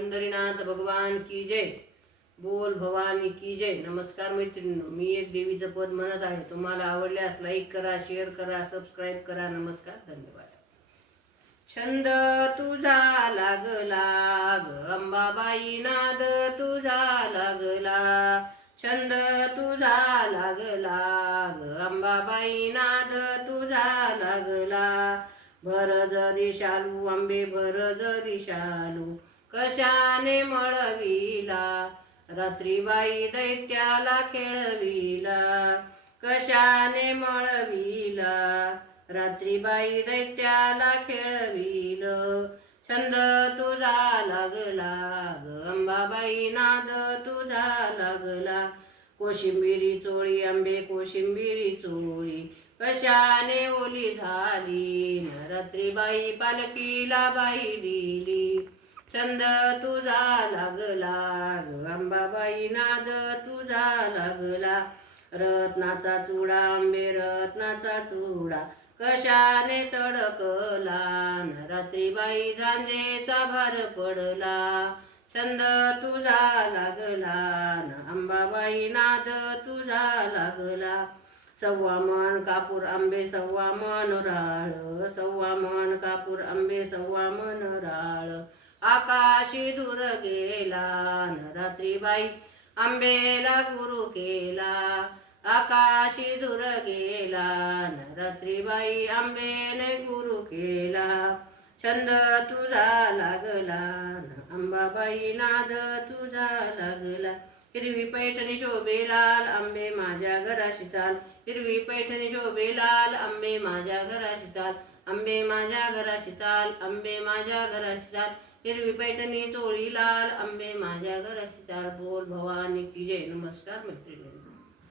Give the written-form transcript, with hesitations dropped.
पंढरीनाथ भगवान की जय. बोल भवानी की जय. नमस्कार मैत्रिणींनो, मी एक देवीचं पद म्हणत आहे. तुम्हाला आवडल्यास लाईक करा, शेअर करा, सबस्क्राईब करा. नमस्कार, धन्यवाद. छंद तुझा लागला ग अंबाबाई, नाद तुझा लागला. छंद तुझा लागला ग अंबाबाई, नाद तुझा लागला. भर जरी शालू आंबे, भर जरी शालू कशाने मळविला. रात्रीबाई दैत्याला खेळविला. कशाने मळविला. रात्रीबाई दैत्याला खेळविल. छंद तुझा लागला ग अंबाबाई, नाद तुझा लागला. कोशिंबिरी चोळी आंबे, कोशिंबिरी चोळी कशाने ओली झाली. रात्रीबाई पालखीला बाई दिली. छंद तुझा लागला ग अंबाबाई, नाद तुझा लागला. रत्नाचा चुडा आंबे, रत्नाचा चुडा कशाने तडकला. रात्रीबाई झांजेचा भार पडला. छंद तुझा लागला अंबाबाई, नाद तुझा लागला. सव्वा मन कापूर आंबे, सव्वा मन राळ. सव्वा मन कापूर आंबे, सव्वा मन राळ आकाशी दूर गेला. रात्रीबाई आंबेला गुरु केला. आकाशी दूर गेला. रात्रीबाई आंबेने गुरु केला. छंद तुझा लागला अंबाबाई, नाद तुझा लागला. हिरवी पैठणी शोभे लाल आंबे, माझ्या घराशी चाल. हिरवी पैठणी शोभे लाल आंबे, माझ्या घराशी चाल. आंबे माझ्या घराशी चाल. आंबे माझ्या घराशी चाल. हिरवी पैठणी चोळी लाल आंबे, माझ्या घराशी चाल. बोल भवानी की जय. नमस्कार मैत्रिणी.